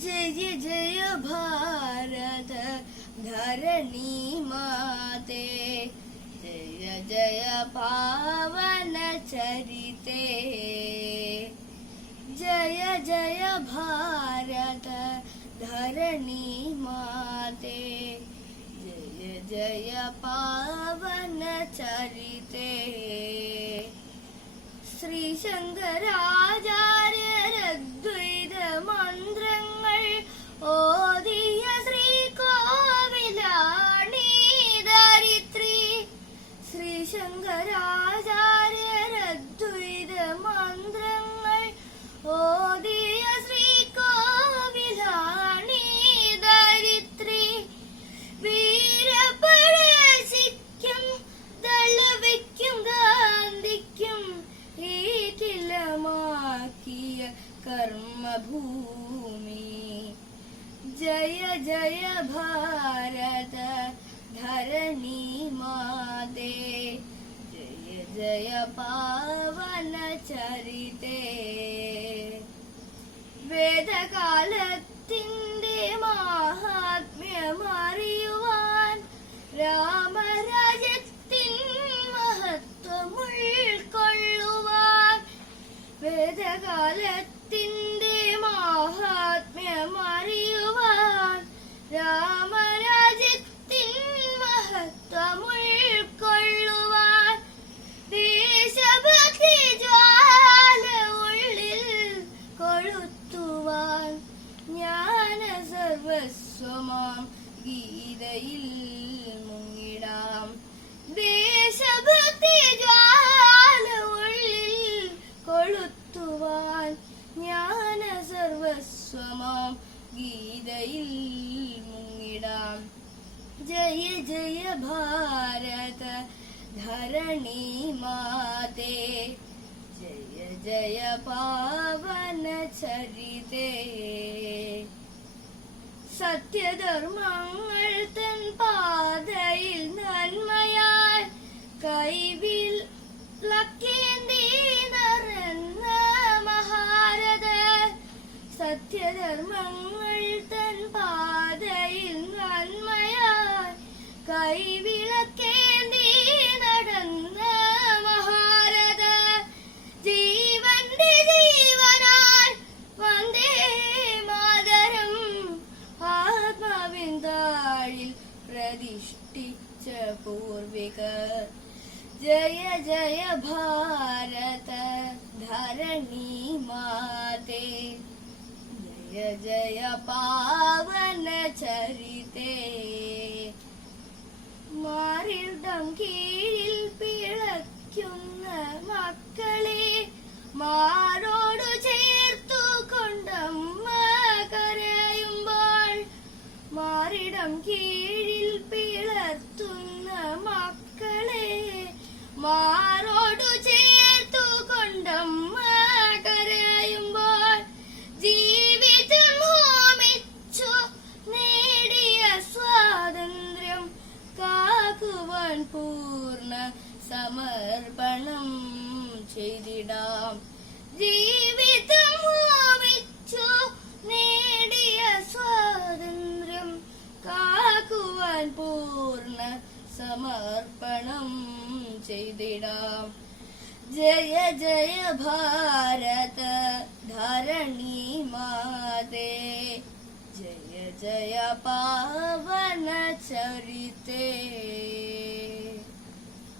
जय जय भारत धरणी माते, जय जय पावन चरिते। जय जय भारत धरणी माते, जय जय पावन चरिते। ശ്രീ ശങ്കരാചാര്യരദ്വൈത മന്ത്രങ്ങൾ ഓതിയ ശ്രീകോവിലാണീ ധരിത്രി. ശ്രീ ശങ്കരാചാര്യരദ്വൈത മന്ത്രങ്ങൾ ഓതിയ ശ്രീകോവിലാണീ ധരിത്രി. വീരപരശിക്കും ദളവയ്ക്കും ഗാന്ധിക്കും ിയ കർമ്മഭൂമി. ജയ ജയ ഭാരത ധരണി മാതേ, ജയ ജയ പാവന ചരിതേ. വേദകാലത്തിന്റെ മാഹാത്മ്യമറിയുവാൻ രാമരാജ്യത്തിൻ മഹത്വം ഉൾക്കൊള്ളുവാൻ, വേദകാലത്തിന്റെ മാഹാത്മ്യമറിയുവാൻ രാമരാജ്യത്തിൻ മഹത്വം ഉൾക്കൊള്ളുവാൻ, ദേശഭക്തി ജ്വാല ഉള്ളിൽ കൊളുത്തുവാൻ ജ്ഞാന സർവസ്വമാം ഗീതയിൽ മുങ്ങിടാം. ദേശഭക്തി ജ്വാല ഉള്ളിൽ കൊളുത്തുവാൻ ജ്ഞാന സർവസ്വമാം ഗീതയിൽ മുങ്ങിടാം. ജയ ജയ ഭാരത ധരണി മാതേ, ജയ ജയ പാവന ചരിതേ. സത്യധർമ്മങ്ങൾ തൻ പാതയിൽ നന്മയാൽ കൈവിൽ ലക്കേന്തി നടന്ന മഹാരഥ. സത്യധർമ്മങ്ങൾ തൻ പാതയിൽ നന്മയാൽ കൈവിളക്കേന്തി നടന്ന മഹാരഥ. ജീവന്റെ ജീവനാൽ വന്ദേ മാതരം ആത്മാവിൻ താഴിൽ പ്രതിഷ്ഠിച്ച പൂർവികർ. ജയ ജയ ഭാരത ധരണി മാതേ, ജയ ജയ പാവന ചരിതേ. മാറിടം കീഴിൽ പിളയ്ക്കുന്ന മക്കളെ മാറോടു ചേർത്തു കൊണ്ടമ്മ കരയുമ്പോൾ, മാറിടം കീഴിൽ പിളർത്തുന്ന മക്കളെ മാറോടു ചേർത്തു കൊണ്ടമ്മ കരയുമ്പോൾ, ജീവിതം ഹോമിച്ചു നേടിയ സ്വാതന്ത്ര്യം കാക്കുവാൻ പൂർണ്ണ സമർപ്പണം ചെയ്തിടാം. ജീവിതം ഹോമിച്ചു നേടിയ സ്വാതന്ത്ര്യം കാക്കുവാൻ പൂർണ്ണ സമർപ്പണം ചെയ്തിടാം. ജയ ജയ ഭാരത ധരണി മാതേ, ജയ ജയ പാവന ചരിതേ.